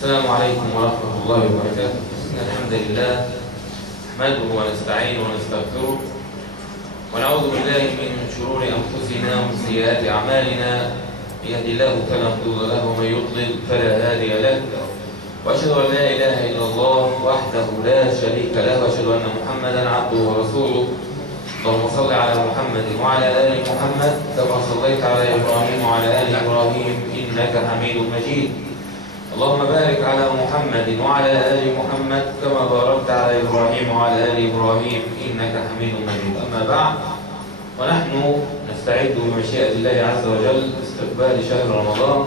السلام عليكم ورحمة الله وبركاته. إن الحمد لله نحمده ونستعينه ونستغفره ونعوذ بالله من شرور أنفسنا ومن سيئات أعمالنا. يهد الله فلا مضل له ومن يضلل فلا هادي له، وأشهد أن لا إله إلا الله وحده لا شريك له، وأشهد أن محمدا عبده ورسوله. اللهم صل على محمد وعلى آل محمد كما صليت على إبراهيم وعلى آل إبراهيم إنك حميد مجيد. اللهم بارك على محمد وعلى آل محمد كما باركت على إبراهيم وعلى آل إبراهيم إنك حميد مجيد. أما بعد، ونحن نستعد بمشيئة الله عز وجل لاستقبال شهر رمضان،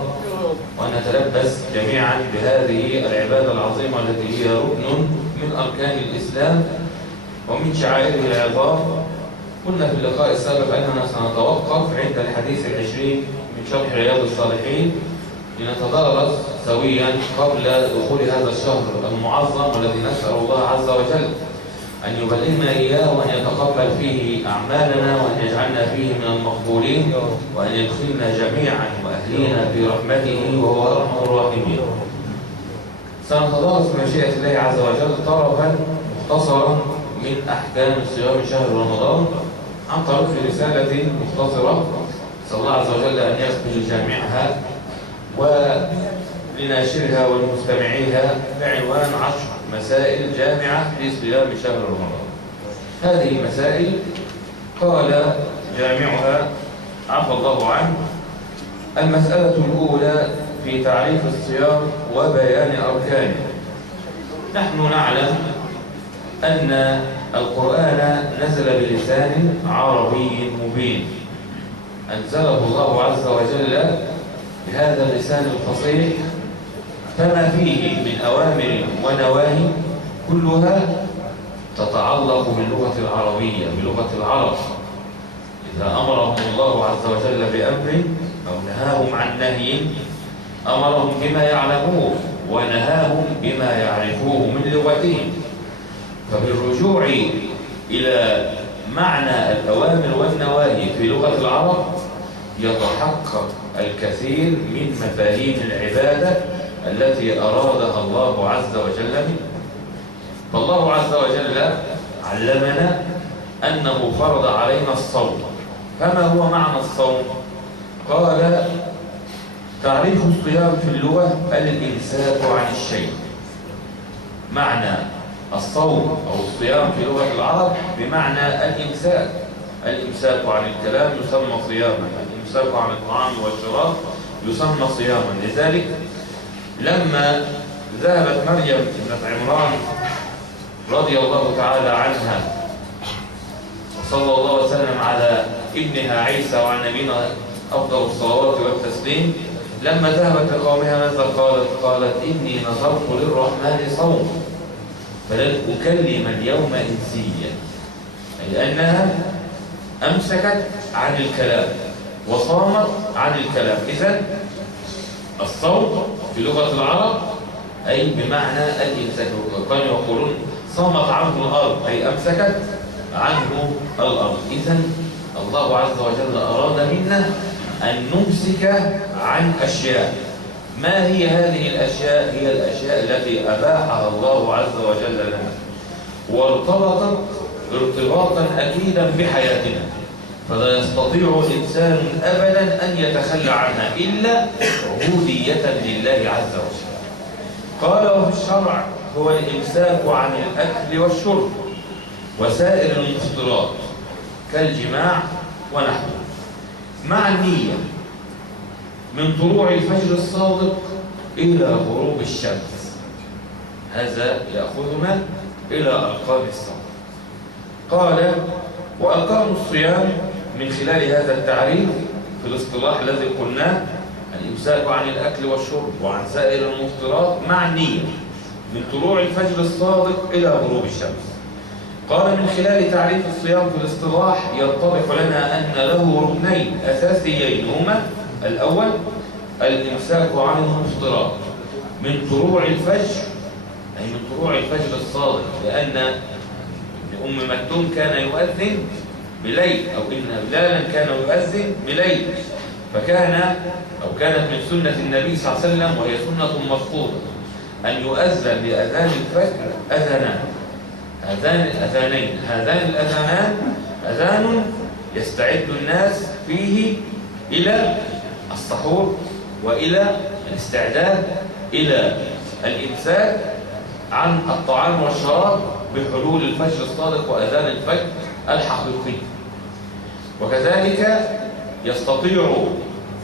ونتلبس جميعا بهذه العبادة العظيمة التي هي ركن من أركان الإسلام ومن شعائره العظام. قلنا في اللقاء السابق أننا سنتوقف عند الحديث 20 من شرح رياض الصالحين لنتدارس سويا قبل دخول هذا الشهر المعظم، والذي نسأل الله عز وجل أن يبلغنا إياه وأن يتقبل فيه أعمالنا وأن يجعلنا فيه من المقبولين وأن يدخلنا جميعا وأهلينا في رحمته وهو أرحم الراحمين. سنتدارس بمشيئة الله عز وجل طرفا مختصرا من أحكام صيام شهر رمضان عن طريق رسالة مختصرة، نسأل الله عز وجل أن يقبل جامعها ولناشرها ولمستمعيها بعنوان 10 مسائل جامعة في صيام شهر رمضان. هذه المسائل قال جامعها عفى الله عنه: المسألة الأولى في تعريف الصيام وبيان أركانه. نحن نعلم أن القرآن نزل بلسان عربي مبين، أنزله الله عز وجل بهذا اللسان الفصيح، فما فيه من أوامر ونواهي كلها تتعلق باللغة العربية، بلغة العرب. إذا أمرهم الله عز وجل بأمر أو نهاهم عن نهي، أمرهم بما يعلموه ونهاهم بما يعرفوه من لغتهم. فبالرجوع إلى معنى الأوامر والنواهي في لغة العرب يتحقق الكثير من مفاهيم العبادة التي أرادها الله عز وجل منه. فالله عز وجل علمنا أنه فرض علينا الصوم. فما هو معنى الصوم؟ قال: تعريف الصيام في اللغة الإمساك عن الشيء. معنى الصوم أو الصيام في لغة العرب بمعنى الإمساك. الإمساك عن الكلام يسمى صياما، الإمساك عن الطعام والشراب يسمى صياما. لذلك لما ذهبت مريم ابنة عمران رضي الله تعالى عنها وصلى الله وسلم على ابنها عيسى وعن نبينا أفضل الصلوات والتسليم، لما ذهبت لقومها ماذا قالت؟ قالت: إني نذرت للرحمن صوم فلن أكلم اليوم إنسيا. لأنها أمسكت عن الكلام وصامت عن الكلام. إذن الصوم في لغة العرب أي بمعنى الإمساك. كانوا يقولون صامت عنه الأرض، أي أمسكت عنه الأرض. إذن الله عز وجل أراد منا أن نمسك عن أشياء. ما هي هذه الأشياء؟ هي الأشياء التي أباحها الله عز وجل لنا وارتبطت ارتباطا أكيدا بحياتنا، فلا يستطيع الإنسان أبدا أن يتخلى عنها إلا عبودية لله عز وجل. قال: وفي الشرع هو الإمساك عن الأكل والشرب وسائر المفطرات كالجماع ونحوه، مع النية من طلوع الفجر الصادق إلى غروب الشمس. هذا يأخذنا إلى أركان الصوم. قال: وأركان الصيام من خلال هذا التعريف في الاصطلاح الذي قلناه: الإمساك عن الأكل والشرب وعن سائر المفطرات مع النية من طلوع الفجر الصادق إلى غروب الشمس. قال: من خلال تعريف الصيام في الاصطلاح يتضح لنا أن له ركنين أساسيين، هما: الأول الإمساك عن المفطرات من طلوع الفجر، أي من طلوع الفجر الصادق، لأن أم مكتوم كان يؤذن بليل، أو إن بلالا كان يؤذن بليل، فكان أو كانت من سنة النبي صلى الله عليه وسلم، وهي سنة مفقودة، أن يؤذن لأذان الفجر أذانان، هذان الأذانان أذان يستعد الناس فيه إلى السحور وإلى الاستعداد إلى الإمساك عن الطعام والشراب بحلول الفجر الصادق وأذان الفجر الحقيقي. وكذلك يستطيع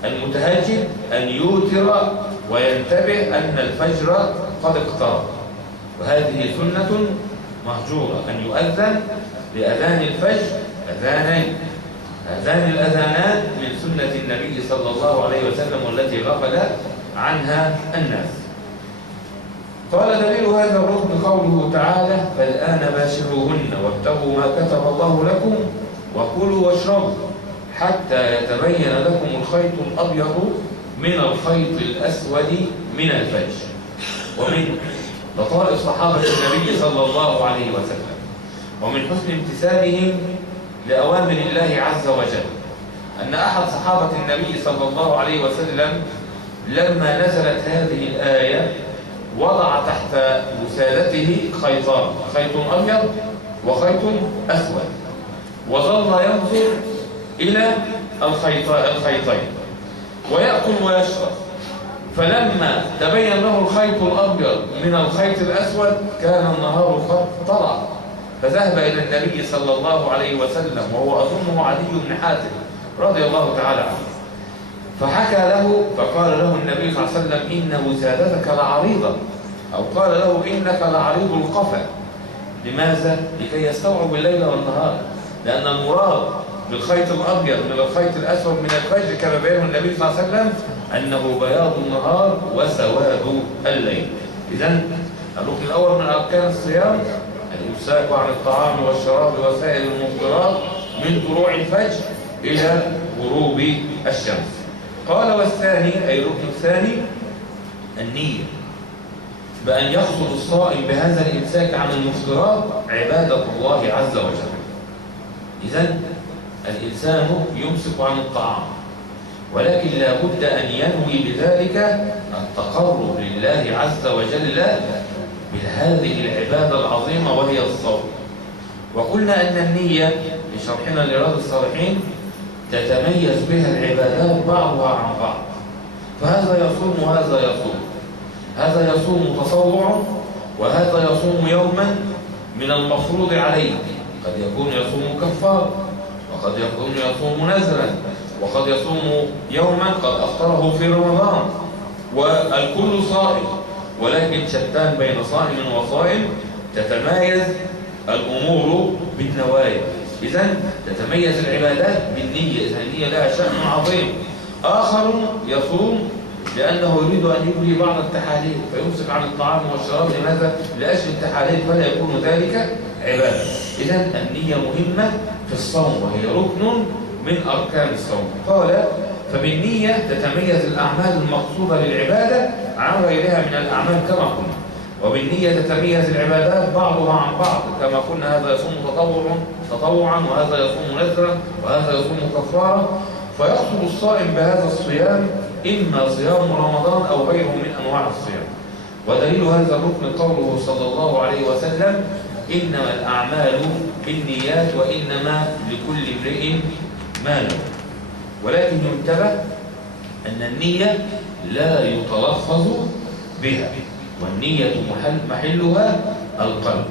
المتهجد أن يوتر وينتبه أن الفجر قد اقترب، وهذه سنة مهجورة أن يؤذن لأذان الفجر أذانين. هذان الأذانان من سنة النبي صلى الله عليه وسلم والتي غفل عنها الناس. قال دليل هذا الركن قوله تعالى: فالآن باشروهن وابتغوا ما كتب الله لكم وكلوا واشربوا حتى يتبين لكم الخيط الأبيض من الخيط الأسود من الفجر. ومن لطائف صحابة النبي صلى الله عليه وسلم ومن حسن امتثالهم لأوامر الله عز وجل أن أحد صحابة النبي صلى الله عليه وسلم لما نزلت هذه الآية وضع تحت وسادته خيطان، خيط أبيض وخيط أسود، وظل ينظر إلى الخيطين ويأكل ويشرب، فلما تبين له الخيط الأبيض من الخيط الأسود كان النهار قد طلع، فذهب إلى النبي صلى الله عليه وسلم وهو أظنه علي بن حاتم رضي الله تعالى عنه، فحكى له فقال له النبي صلى الله عليه وسلم: إن وسادتك لعريضة، أو قال له: إنك لعريض القفا. لماذا؟ لكي يستوعب الليل والنهار، لأن المراد بالخيط الأبيض من الخيط الأسود من الفجر كما بينه النبي صلى الله عليه وسلم أنه بياض النهار وسواد الليل. إذن الركن الأول من أركان الصيام الإمساك عن الطعام والشراب وسائر المفطرات من طلوع الفجر إلى غروب الشمس. قال: والثاني أي الركن الثاني النية، بأن يقصد الصائم بهذا الإمساك عن المفطرات عبادة الله عز وجل. إذن الإنسان يمسك عن الطعام، ولكن لا بد أن ينوي بذلك التقرب لله عز وجل بهذه العبادة العظيمة وهي الصوم. وقلنا أن النية بشرحنا لرياض الصالحين تتميز بها العبادات بعضها عن بعض، فهذا يصوم وهذا يصوم، هذا يصوم تطوعا وهذا يصوم يوما من المفروض عليه، قد يكون يصوم كفارة، وقد يكون يصوم نذرا، وقد يصوم يوما قد أفطره في رمضان، والكل صائم، ولكن شتان بين صائم وصائم. تتمايز الأمور بالنوايا، إذن تتميز العبادات بالنية، إذن النية لها شأن عظيم. آخر يصوم لأنه يريد أن يجري بعض التحاليل فيمسك عن الطعام والشراب، لماذا؟ لأجل التحاليل، فلا يكون ذلك عبادة. إذن النية مهمة في الصوم وهي ركن من أركان الصوم. قال: فبالنية تتميز الأعمال المقصودة للعبادة عن غيرها من الأعمال كما قلنا، وبالنية تتميز العبادات بعضها عن بعض كما قلنا، هذا يصوم تطوعا وهذا يصوم نذرا وهذا يصوم كفارة. فيقصد الصائم بهذا الصيام إما صيام رمضان أو غيره من أنواع الصيام. ودليل هذا الركن قوله صلى الله عليه وسلم: إنما الأعمال بالنيات وإنما لكل امرئ ما نوى. ولكن ينتبه أن النية لا يتلفظ بها، والنية محلها القلب،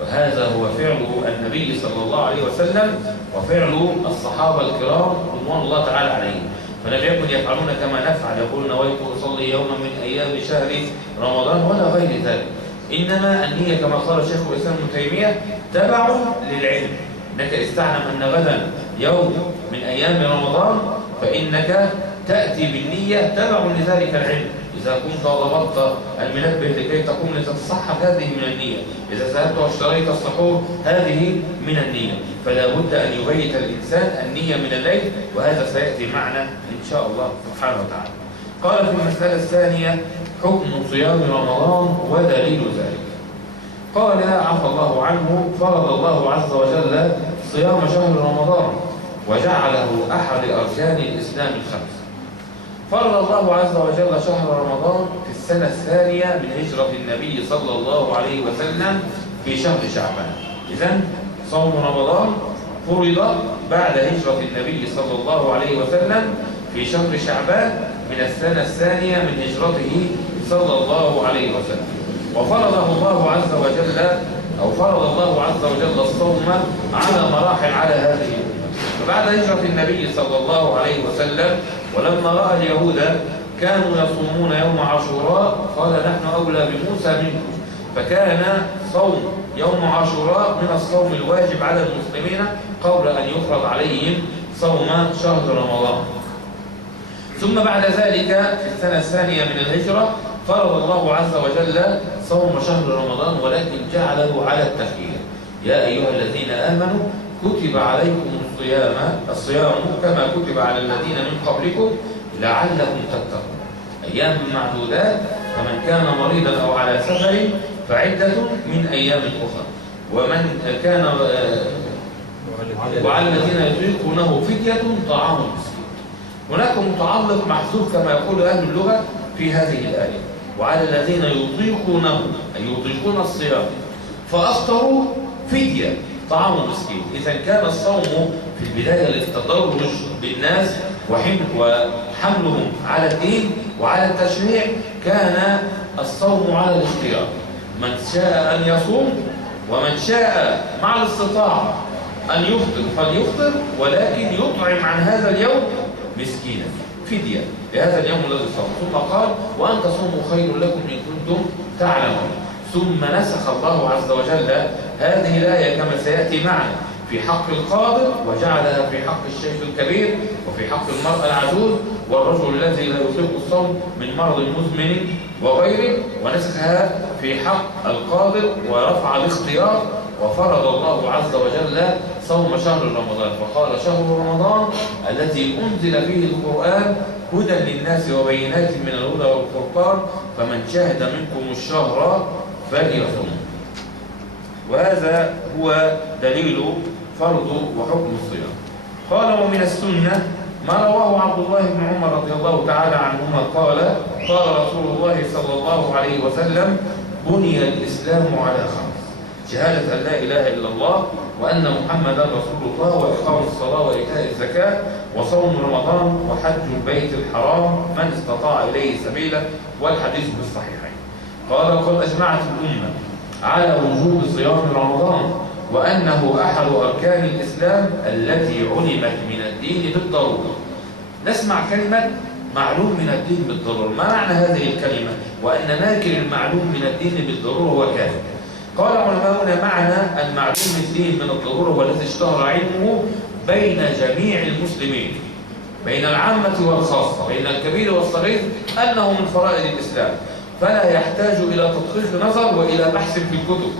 وهذا هو فعل النبي صلى الله عليه وسلم وفعل الصحابة الكرام رضوان الله تعالى عليهم. فلم يكن يفعلون كما نفعل، يقولون: نويت أصلي يوما من أيام شهر رمضان ولا غير ذلك. إنما النية كما قال الشيخ الإسلام ابن تيمية تبع للعلم، إنك استعلم أن غدا يوم من أيام رمضان فإنك تأتي بالنية تبع لذلك العلم. إذا كنت ضبطت المنبه لكي تقوم لتتصحى هذه من النية، إذا ذهبت واشتريت السحور هذه من النية. فلا بد أن يبيت الإنسان النية من الليل، وهذا سيأتي معنا إن شاء الله سبحانه وتعالى. قال في المسألة الثانية: حكم صيام رمضان ودليل ذلك. قال: عفى الله عنه، فرض الله عز وجل صيام شهر رمضان وجعله أحد أركان الإسلام الخمس، فرض الله عز وجل شهر رمضان في السنة الثانية من هجرة النبي صلى الله عليه وسلم في شهر شعبان. إذن صوم رمضان فرض بعد هجرة النبي صلى الله عليه وسلم في شهر شعبان من السنة الثانية من هجرته صلى الله عليه وسلم. وفرضه الله عز وجل فرض الله عز وجل الصوم على مراحل على هذه الأمة. فبعد هجرة النبي صلى الله عليه وسلم ولما رأى اليهود كانوا يصومون يوم عاشوراء قال نحن أولى بموسى منكم، فكان صوم يوم عاشوراء من الصوم الواجب على المسلمين قبل أن يفرض عليهم صوم شهر رمضان. ثم بعد ذلك في السنة الثانية من الهجرة فرض الله عز وجل صوم شهر رمضان، ولكن جعله على التخيير. يا أيها الذين آمنوا كتب عليكم الصيام كما كتب على الذين من قبلكم لعلكم تتقون. أيام معدودات، فمن كان مريضا أو على سفر فعدة من أيام أخرى، ومن كان وعلى الذين يطيقونه فدية طعام مسكين. هناك متعلق محذوف كما يقول أهل اللغة في هذه الآية، وعلى الذين يطيقونه أي يطيقون الصيام فأفطروا فدية طعام مسكين. إذا كان الصوم في البداية للتدرج بالناس وحملهم على الدين وعلى التشريع، كان الصوم على الاختيار، من شاء أن يصوم ومن شاء مع الاستطاعة أن يفطر فليفطر، ولكن يطعم عن هذا اليوم مسكينا فدية لهذا اليوم الذي صام. ثم قال وأن تصوموا خير لكم إن كنتم تعلمون. ثم نسخ الله عز وجل هذه الآية كما سيأتي معنا في حق القادر، وجعلها في حق الشيخ الكبير، وفي حق المرأة العجوز، والرجل الذي لا يطيق الصوم من مرض مزمن وغيره، ونسخها في حق القادر ورفع الاختيار. وفرض الله عز وجل صوم شهر رمضان، فقال شهر رمضان الذي أنزل فيه القرآن هدى للناس وبينات من الهدى والفرقان فمن شهد منكم الشهر فليصم. وهذا هو دليل فرض وحكم الصيام. قال ومن السنة ما رواه عبد الله بن عمر رضي الله تعالى عنهما قال قال رسول الله صلى الله عليه وسلم بني الإسلام على 5: شهادة أن لا إله إلا الله وأن محمدا رسول الله، وإقام الصلاة وإيتاء الزكاة، وصوم رمضان، وحج البيت الحرام من استطاع إليه سبيلا، والحديث في الصحيحين. قال وقد أجمعت الأمة على وجوب صيام رمضان وأنه أحد أركان الإسلام التي علمت من الدين بالضرورة. نسمع كلمة معلوم من الدين بالضرورة، ما معنى هذه الكلمة؟ وأن ناكر المعلوم من الدين بالضرورة هو كافر. قال علماؤنا معنى المعلوم من الدين من الضرورة والذي اشتهر علمه بين جميع المسلمين، بين العامة والخاصة، بين الكبير والصغير، أنه من فرائض الإسلام، فلا يحتاج إلى تدقيق نظر وإلى بحث في الكتب.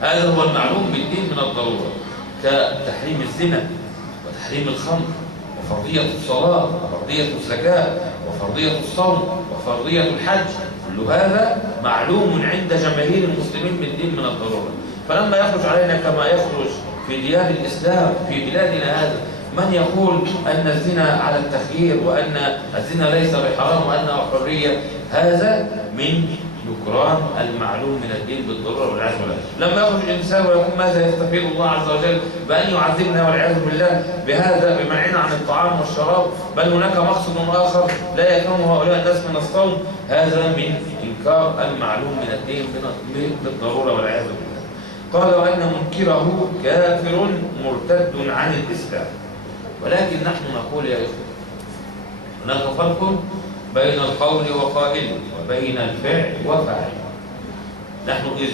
هذا هو المعلوم بالدين من الضرورة، كتحريم الزنا وتحريم الخمر وفرضية الصلاة وفرضية الزكاة وفرضية الصوم وفرضية الحج. كل هذا معلوم عند جماهير المسلمين بالدين من الضرورة. فلما يخرج علينا كما يخرج في ديار الإسلام في بلادنا هذا من يقول أن الزنا على التخيير وأن الزنا ليس بحرام وأنه حرية، هذا من نكران المعلوم من الدين بالضرورة والعياذ بالله. لما يخرج الإنسان ويقول ماذا يستفيد الله عز وجل بأن يعذبنا والعياذ بالله بهذا بمنعنا عن الطعام والشراب، بل هناك مقصد آخر لا يفهمه هؤلاء الناس من الصوم، هذا من إنكار المعلوم من الدين بالضرورة والعياذ بالله. قال وأن منكره كافر مرتد عن الإسلام. ولكن نحن نقول يا إخوة هناك فرق بين القول وقائله وبين الفعل وفاعله. نحن إذ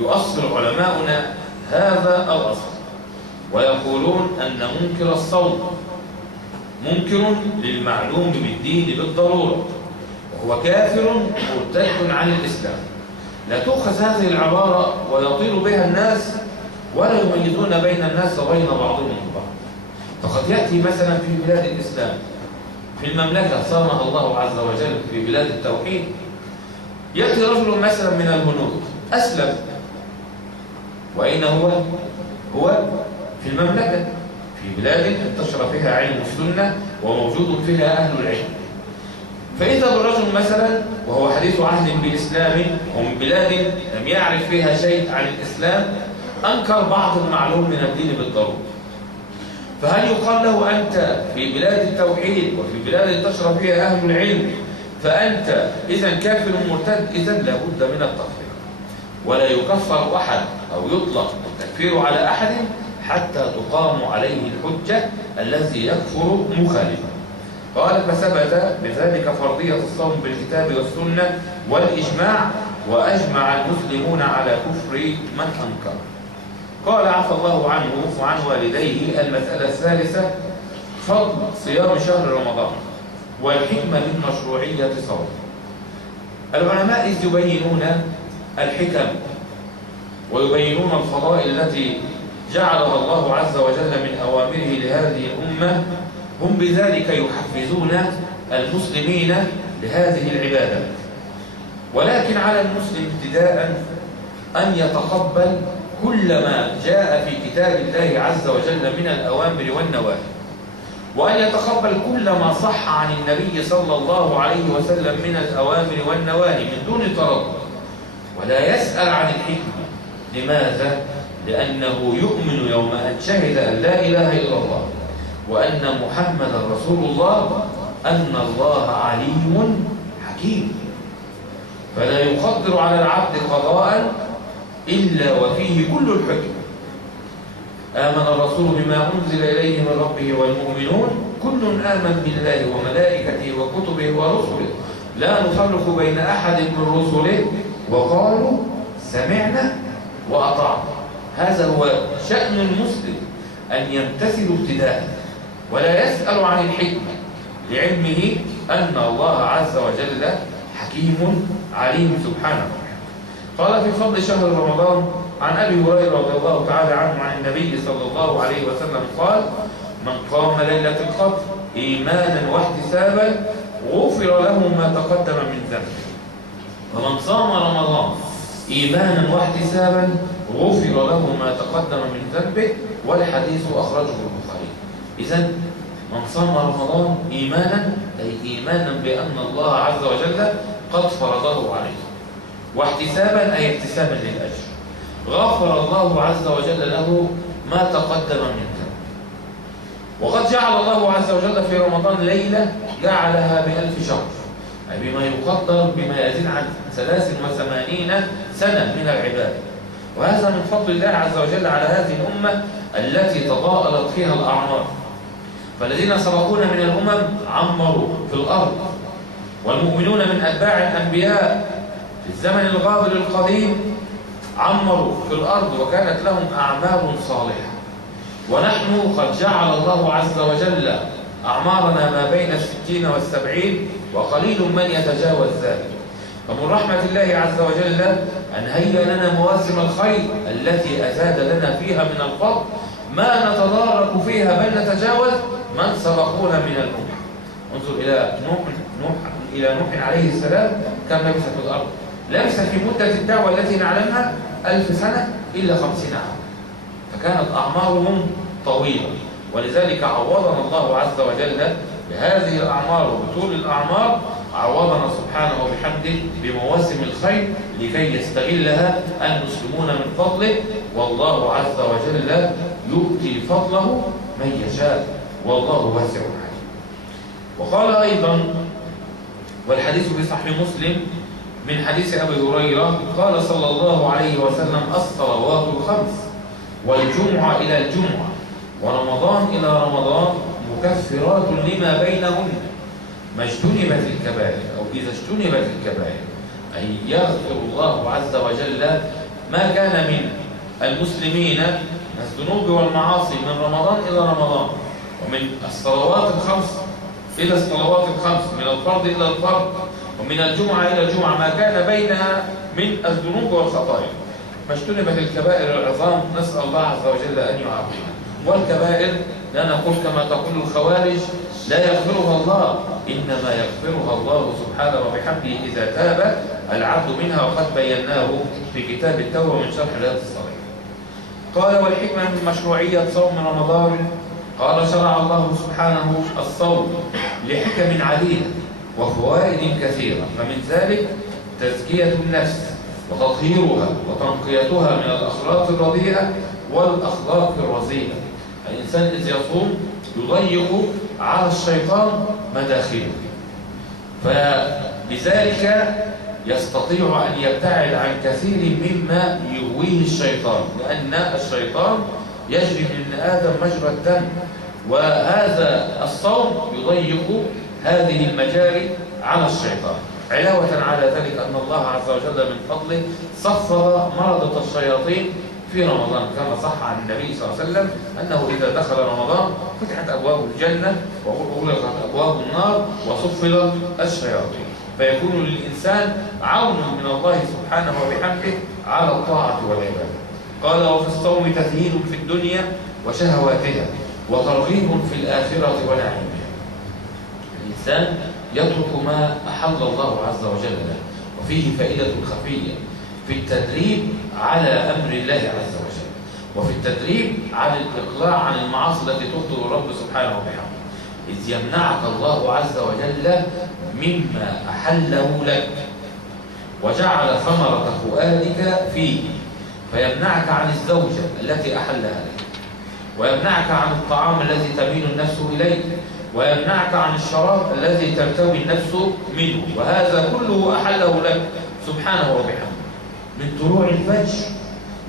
يؤصل علماؤنا هذا الأصل ويقولون أن منكر الصوم منكر للمعلوم بالدين بالضرورة وهو كافر مرتد عن الإسلام. لا تؤخذ هذه العبارة ويطيل بها الناس ولا يميزون بين الناس وبين بعضهم البعض. فقد يأتي مثلا في بلاد الإسلام في المملكة صانها الله عز وجل في بلاد التوحيد، يأتي رجل مثلا من الهنود أسلم، وأين هو؟ هو في المملكة في بلاد انتشر فيها علم السنة وموجود فيها أهل العلم. فإذا بالرجل مثلا وهو حديث عهد بإسلام ومن بلاد لم يعرف فيها شيء عن الإسلام أنكر بعض المعلوم من الدين بالضرورة، فهل يقال له أنت في بلاد التوحيد وفي بلاد تشرب فيها أهل العلم فأنت إذا كافر مرتد؟ إذا لابد من التفريق، ولا يكفر أحد أو يطلق التكفير على أحد حتى تقام عليه الحجة الذي يكفر مخالفا. قال فثبت بذلك فرضية الصوم بالكتاب والسنة والإجماع، وأجمع المسلمون على كفر من أنكر. قال عفى الله عنه وعن والديه. المسألة الثالثة فضل صيام شهر رمضان والحكمة من مشروعية صوم. العلماء إذ يبينون الحكم ويبينون الفضائل التي جعلها الله عز وجل من أوامره لهذه الأمة، هم بذلك يحفزون المسلمين لهذه العبادة. ولكن على المسلم ابتداء أن يتقبل كل ما جاء في كتاب الله عز وجل من الأوامر والنواهي، وأن يتقبل كل ما صح عن النبي صلى الله عليه وسلم من الأوامر والنواهي من دون تردد، ولا يسأل عن الحكمة. لماذا؟ لأنه يؤمن يوم أن شهد أن لا إله إلا الله وأن محمدا رسول الله أن الله عليم حكيم، فلا يقدر على العبد قضاء إلا وفيه كل الحكمة. آمن الرسول بما أنزل إليه من ربه والمؤمنون كل آمن بالله وملائكته وكتبه ورسله لا نفرق بين أحد من رسله وقالوا سمعنا وأطعنا. هذا هو شأن المسلم، أن يمتثل ابتداء ولا يسأل عن الحكمة، لعلمه أن الله عز وجل حكيم عليم سبحانه. قال في فضل شهر رمضان عن أبي هريرة رضي الله تعالى عنه عن النبي صلى الله عليه وسلم قال: من قام ليلة القدر إيمانا واحتسابا غفر له ما تقدم من ذنبه، ومن صام رمضان إيمانا واحتسابا غفر له ما تقدم من ذنبه، والحديث أخرجه البخاري. إذن من صام رمضان إيمانا أي إيمانا بأن الله عز وجل قد فرضه عليه، واحتسابا أي احتسابا للأجر، غفر الله عز وجل له ما تقدم من ذنبه. وقد جعل الله عز وجل في رمضان ليلة جعلها ب1000 شهر، أي بما يقدر بما يزيد عن 83 سنة من العبادة. وهذا من فضل الله عز وجل على هذه الأمة التي تضاءلت فيها الأعمار. فالذين سبقونا من الأمم عمروا في الأرض، والمؤمنون من أتباع الأنبياء في الزمن الغابر القديم عمروا في الأرض وكانت لهم أعمال صالحة. ونحن قد جعل الله عز وجل أعمارنا ما بين 60 و70، وقليل من يتجاوز ذلك. فمن رحمة الله عز وجل أن هيأ لنا مواسم الخير التي أزاد لنا فيها من الفضل ما نتدارك فيها بل نتجاوز من سبقونا من الأمة. انظر إلى نوح عليه السلام، كم لبث في الأرض؟ لبث في مدة الدعوة التي نعلمها 1000 سنة إلا 50 عام، فكانت أعمارهم طويلة. ولذلك عوضنا الله عز وجل بهذه الأعمار وبطول الأعمار، عوضنا سبحانه وبحمده بمواسم الخير لكي يستغلها المسلمون من فضله. والله عز وجل يؤتي فضله من يشاء والله واسع عليم. وقال أيضا، والحديث في صحيح مسلم من حديث أبي هريرة قال صلى الله عليه وسلم: الصلوات الخمس والجمعة إلى الجمعة ورمضان إلى رمضان مكفرات لما بينهن ما اجتنبت الكبائر، أو إذا اجتنبت الكبائر، أي يغفر الله عز وجل ما كان من المسلمين من الذنوب والمعاصي من رمضان إلى رمضان، ومن الصلوات الخمس إلى الصلوات الخمس، من الفرض إلى الفرض، ومن الجمعة إلى الجمعة ما كان بينها من الذنوب والخطايا، ما اجتنبت الكبائر العظام. نسأل الله عز وجل أن يعافينا. والكبائر لا نقول كما تقول الخوارج لا يغفرها الله، إنما يغفرها الله سبحانه وبحمده إذا تاب العبد منها، وقد بيناه في كتاب التوبة من شرح رياض الصالحين. قال: والحكمة من مشروعية صوم رمضان. قال: شرع الله سبحانه الصوم لحكم عديدة، وفوائد كثيرة، فمن ذلك تزكية النفس وتطهيرها وتنقيتها من الأخلاق الرديئة والأخلاق الرذيلة. الإنسان إذ يصوم يضيق على الشيطان مداخله، فبذلك يستطيع أن يبتعد عن كثير مما يغويه الشيطان، لأن الشيطان يجري من ابن آدم مجرى الدم، وهذا الصوم يضيق هذه المجاري على الشيطان. علاوة على ذلك أن الله عز وجل من فضله صفر مرضة الشياطين في رمضان، كما صح عن النبي صلى الله عليه وسلم أنه إذا دخل رمضان فتحت أبواب الجنة وأغلقت أبواب النار وصفدت الشياطين، فيكون للإنسان عون من الله سبحانه وبحمده على الطاعة والعبادة. قال: وفي الصوم تزيين في الدنيا وشهواتها وترغيب في الآخرة ونعيمها. الإنسان يترك ما أحل الله عز وجل له، وفيه فائدة خفية في التدريب على أمر الله عز وجل، وفي التدريب على الإقلاع عن المعاصي التي تغضب الرب سبحانه وبحمده، إذ يمنعك الله عز وجل مما أحله لك وجعل ثمرة فؤادك فيه، فيمنعك عن الزوجة التي أحلها لك، ويمنعك عن الطعام الذي تميل النفس إليه، ويمنعك عن الشراب الذي ترتوي النفس منه، وهذا كله أحله لك سبحانه وبحمده. من طلوع الفجر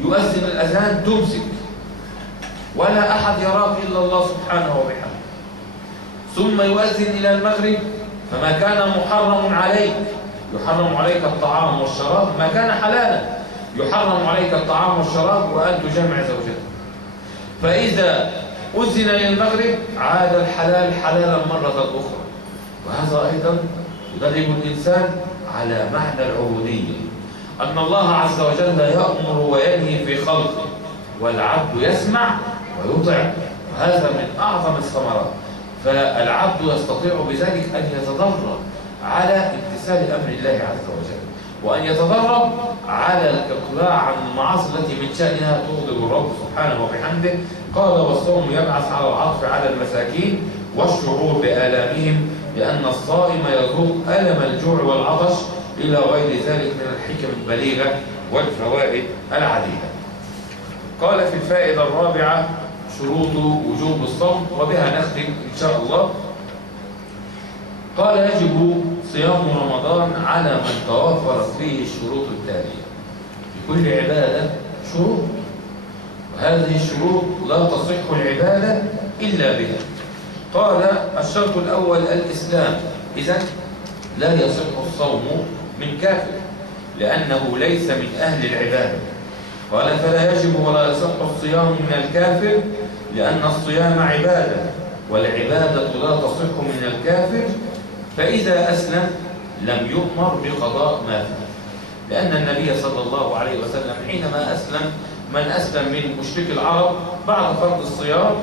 يؤذن الأذان تمسك، ولا أحد يراك إلا الله سبحانه وبحمده، ثم يؤذن إلى المغرب، فما كان محرم عليك يحرم عليك الطعام والشراب، ما كان حلالا يحرم عليك الطعام والشراب وأن تجامع زوجتك، فإذا أذن إلى المغرب عاد الحلال حلالا مرة أخرى. وهذا أيضا يدرب الإنسان على معنى العبودية، أن الله عز وجل يأمر وينهي في خلقه، والعبد يسمع ويطع، وهذا من أعظم الثمرات. فالعبد يستطيع بذلك أن يتدرب على امتثال أمر الله عز وجل، وأن يتدرب على الإقلاع عن المعاصي التي من شأنها تغضب الرب سبحانه وبحمده. قال: والصوم يبعث على العطف على المساكين والشعور بآلامهم، لأن الصائم يذوق ألم الجوع والعطش، إلى غير ذلك من الحكم البليغة والفوائد العديدة. قال في الفائدة الرابعة: شروط وجوب الصوم، وبها نختم إن شاء الله. قال: يجب صيام رمضان على من توفرت فيه الشروط التالية. في كل عبادة شروط، وهذه الشروط لا تصح العبادة إلا بها. قال: الشرط الأول الإسلام، إذن لا يصح الصوم من كافر لأنه ليس من أهل العبادة. قال: فلا يجب ولا يصح الصيام من الكافر لأن الصيام عبادة، والعبادة لا تصح من الكافر، فإذا أسلم لم يؤمر بقضاء ما فيه، لأن النبي صلى الله عليه وسلم حينما أسلم من أسلم من مشرك العرب بعد فرض الصيام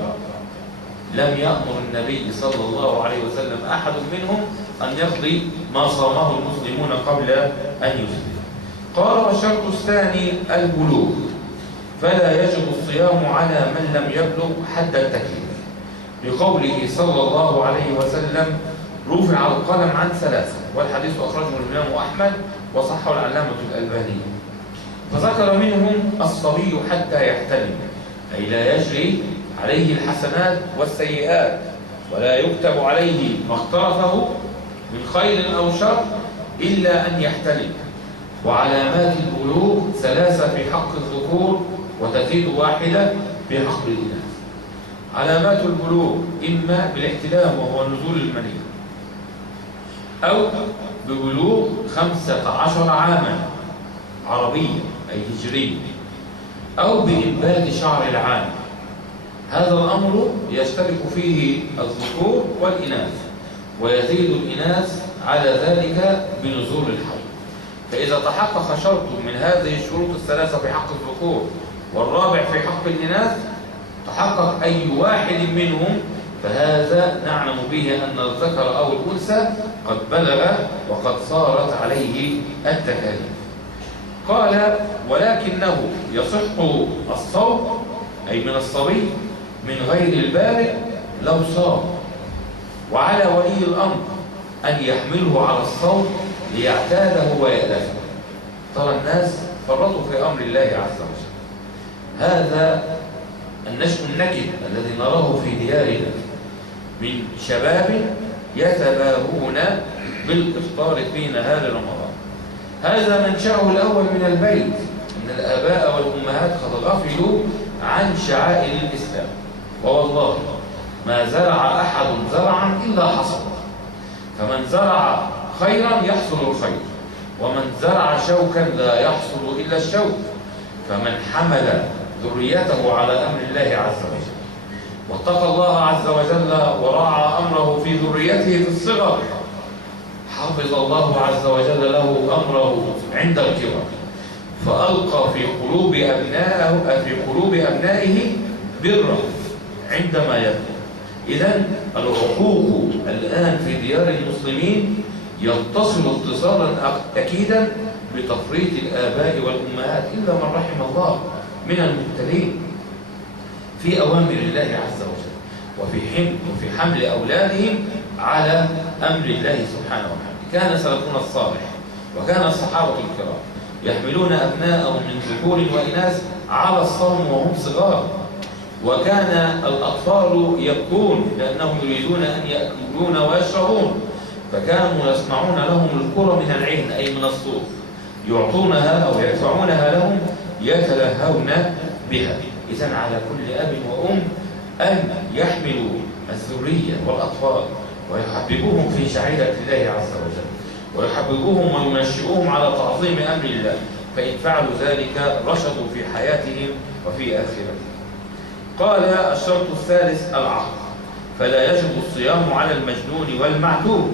لم يأمر النبي صلى الله عليه وسلم أحد منهم أن يقضي ما صامه المسلمون قبل أن يسلم. قال: والشرط الثاني البلوغ، فلا يجب الصيام على من لم يبلغ حد التكليف، لقوله صلى الله عليه وسلم: رفع القلم عن ثلاثة، والحديث أخرجه الإمام أحمد وصححه العلامة الألباني. فذكر منهم الصبي حتى يحتلم، أي لا يجري عليه الحسنات والسيئات، ولا يكتب عليه ما اقترفه من خير أو شر إلا أن يحتلم. وعلامات البلوغ ثلاثة في حق الذكور، وتزيد واحدة في حق الإناث. علامات البلوغ إما بالاحتلام وهو نزول المني، أو ببلوغ 15 عاما عربيا أي هجري، أو بإنبات شعر العام. هذا الأمر يشترك فيه الذكور والإناث، ويزيد الإناث على ذلك بنزول الحيض. فإذا تحقق شرط من هذه الشروط الثلاثة في حق الذكور والرابع في حق الإناث، تحقق أي واحد منهم، فهذا نعلم به أن الذكر أو الأنثى قد بلغ وقد صارت عليه التكاليف. قال: ولكنه يصح الصوم أي من الصبي من غير البالغ لو صام، وعلى ولي الأمر أن يحمله على الصوم ليعتاده ويألفه. ترى الناس فرطوا في أمر الله عز وجل. هذا النشء النكد الذي نراه في ديارنا من شباب يتباهون بالإفطار في نهار رمضان، هذا منشأه الأول من البيت، إن الآباء والأمهات قد غفلوا عن شعائر الإسلام. ووالله ما زرع أحد زرعا إلا حصد، فمن زرع خيرا يحصل الخير، ومن زرع شوكا لا يحصل إلا الشوك. فمن حمل ذريته على أمر الله عز وجل واتقى الله عز وجل وراعى أمره في ذريته في الصغر، حفظ الله عز وجل له أمره عند الكبر، فألقى في قلوب أبنائه برا عندما يكبر. إذن العقوق الآن في ديار المسلمين يتصل اتصالا أكيدا بتفريط الآباء والأمهات إلا من رحم الله من المبتلين في أوامر الله عز وجل وفي حمل أولادهم على أمر الله سبحانه وتعالى. كان سلفنا الصالح وكان الصحابة الكرام يحملون أبناءهم من ذكور وإناث على الصوم وهم صغار، وكان الأطفال يبكون لأنهم يريدون أن يأكلون ويشربون، فكانوا يصنعون لهم الكرة من العهن أي من الصوف، يعطونها أو يدفعونها لهم يتلهون بها. إذن على كل أب وأم أن يحملوا الذرية والأطفال ويحببوهم في شعيرة الله عز وجل، ويحببوهم وينشئوهم على تعظيم أمر الله، فإن فعلوا ذلك رشدوا في حياتهم وفي آخرتهم. قال الشرط الثالث العقل، فلا يجب الصيام على المجنون والمعتوه،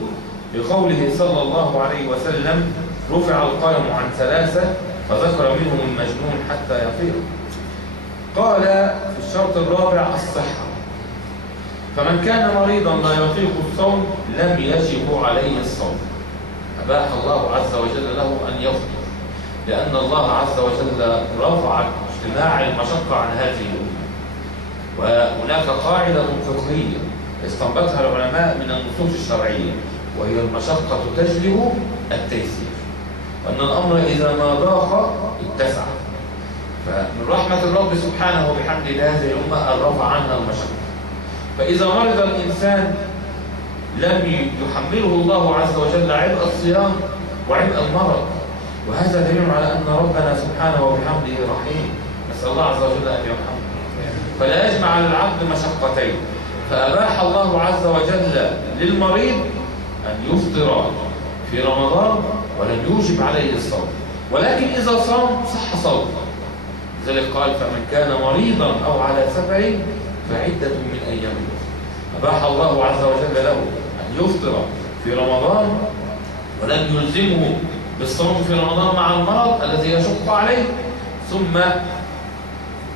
لقوله صلى الله عليه وسلم: رفع القلم عن ثلاثة فذكر منهم المجنون حتى يفيق. قال في الشرط الرابع الصحة، فمن كان مريضا لا يطيق الصوم لم يجب عليه الصوم، أباح الله عز وجل له أن يفطر، لأن الله عز وجل رفع اجتماع المشقة عن هذه الأمة. وهناك قاعدة فقهية استنبطها العلماء من النصوص الشرعية، وهي المشقة تجلب التيسير، وأن الأمر إذا ما ضاق اتسع. فمن رحمة الرب سبحانه وبحمده لهذه الأمة أن رفع عنها المشقة. فإذا مرض الإنسان لم يحمله الله عز وجل عبء الصيام وعبء المرض، وهذا دليل على أن ربنا سبحانه وبحمده رحيم، نسأل الله عز وجل أن يرحمه. فلا يجمع على العبد مشقتين، فأباح الله عز وجل للمريض أن يفطر في رمضان ولم يوجب عليه الصوم، ولكن إذا صام صح صومه، لذلك قال: فمن كان مريضا أو على سفر فعدة من أيام أخرى. أباح الله عز وجل له أن يفطر في رمضان ولم يلزمه بالصوم في رمضان مع المرض الذي يشق عليه، ثم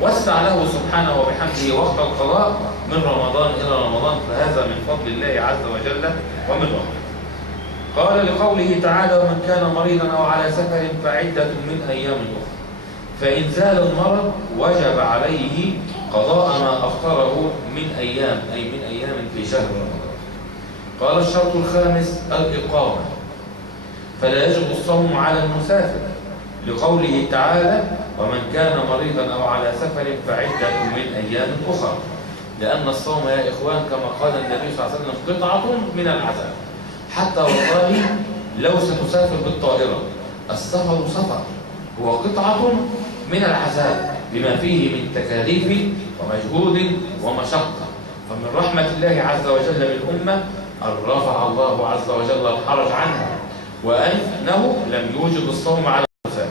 وسع له سبحانه وبحمده وقت القضاء من رمضان إلى رمضان، فهذا من فضل الله عز وجل ومن رحمته. قال لقوله تعالى: ومن كان مريضا أو على سفر فعدة من أيام أخرى، فإن زال المرض وجب عليه قضاء ما أفطره من أيام، أي من أيام في شهر رمضان. قال الشرط الخامس الإقامة، فلا يجب الصوم على المسافر، لقوله تعالى: ومن كان مريضا أو على سفر فعدة من أيام أخرى، لأن الصوم يا إخوان كما قال النبي صلى الله عليه وسلم قطعة من العذاب. حتى والله لو ستسافر بالطائرة، السفر سفر هو قطعة من العذاب بما فيه من تكاليف ومجهود ومشقة. فمن رحمة الله عز وجل بالأمة أن رفع الله عز وجل الحرج عنها، وأنه لم يوجب الصوم على المسافر،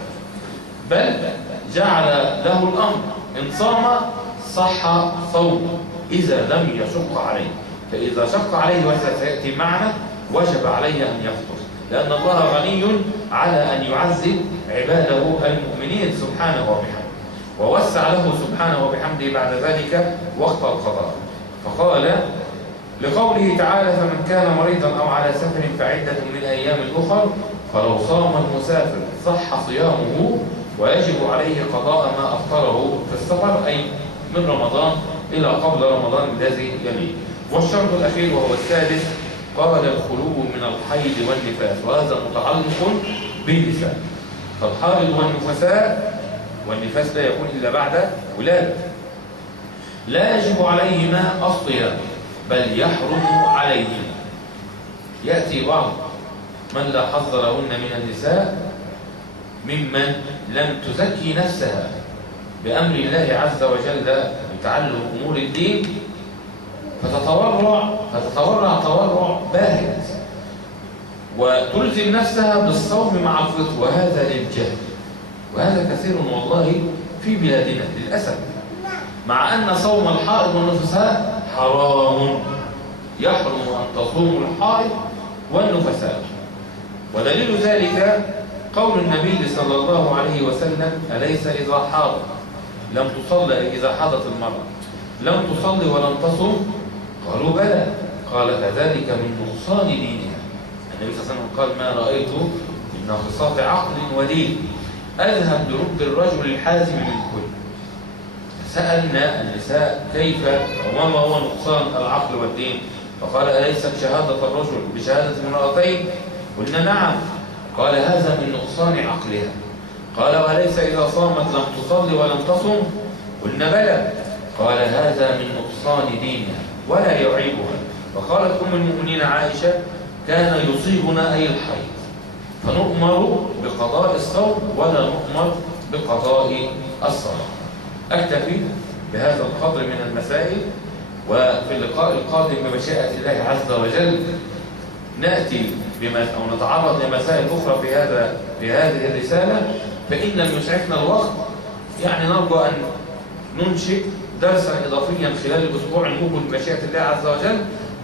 بل جعل له الأمر إن صام صح صومه إذا لم يشق عليه، فإذا شق عليه وسيأتي معنا وجب عليه أن يفطر، لأن الله غني على أن يعذب عباده المؤمنين سبحانه وبحمده، ووسع له سبحانه وبحمده بعد ذلك وقت القضاء. فقال لقوله تعالى: فمن كان مريضا أو على سفر فعدة من أيام أخر، فلو صام المسافر صح صيامه ويجب عليه قضاء ما أفطره في السفر، أي من رمضان إلى قبل رمضان الذي يليه. والشرط الأخير وهو السادس قال الخلو من الحيض والنفاس، وهذا متعلق بالنساء. فالحائض والنفساء والنفاس لا يكون إلا بعد ولادة، لا يجب عليهما الصيام بل يحرم عليهما. يأتي بعض من لا حظ لهن من النساء ممن لم تزكي نفسها بأمر الله عز وجل بتعلم أمور الدين، فتتورع تورع باهت وتلزم نفسها بالصوم مع الفطر، وهذا للجهل، وهذا كثير والله في بلادنا للأسف، مع أن صوم الحائض والنفساء حرام. يحرم أن تصوم الحائض والنفساء، ودليل ذلك قول النبي صلى الله عليه وسلم: أليس إذا حاضت لم تصلي، إذا حاضت المرأة لم تصلي ولم تصم؟ قالوا بلى. قال: كذلك من نقصان دينها. النبي صلى الله عليه وسلم قال: ما رأيت من ناقصات عقل ودين أذهب لرب الرجل الحازم من كل. سألنا النساء كيف وما هو نقصان العقل والدين؟ فقال: أليست شهادة الرجل بشهادة امرأتين؟ قلنا: نعم. قال: هذا من نقصان عقلها. قال: وأليس إذا صامت لم تصلي ولم تصم؟ قلنا: بلى. قال: هذا من نقصان دينها ولا يعيبها. وقالت أم المؤمنين عائشة: كان يصيبنا أي الحيض فنؤمر بقضاء الصوم ولا نؤمر بقضاء الصلاة. أكتفي بهذا القدر من المسائل، وفي اللقاء القادم بمشيئة الله عز وجل نأتي أو نتعرض لمسائل أخرى في هذه الرسالة. فإن لم يسعفنا الوقت يعني نرجو أن ننشئ درسا إضافيا خلال الأسبوع المقبل بمشيئة الله عز وجل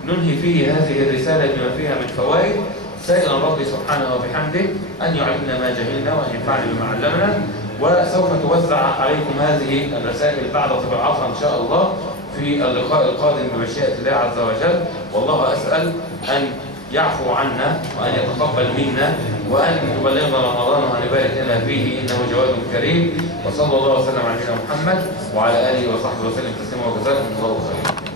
ننهي فيه هذه الرسالة بما فيها من فوائد، سائلا ربي سبحانه وبحمده أن يعلمنا ما جهلنا وأن ينفعنا بما علمنا. وسوف توزع عليكم هذه الرسائل بعد طباعتها إن شاء الله في اللقاء القادم بمشيئة الله عز وجل. والله أسأل أن يعفو عنا وأن يتقبل منا وأن يبلغنا رمضان وأن يبارك لنا فيه، إنه جواد كريم. وصلى الله وسلم على نبينا محمد وعلى آله وصحبه وسلم تسليما، وجزاكم الله خيرا.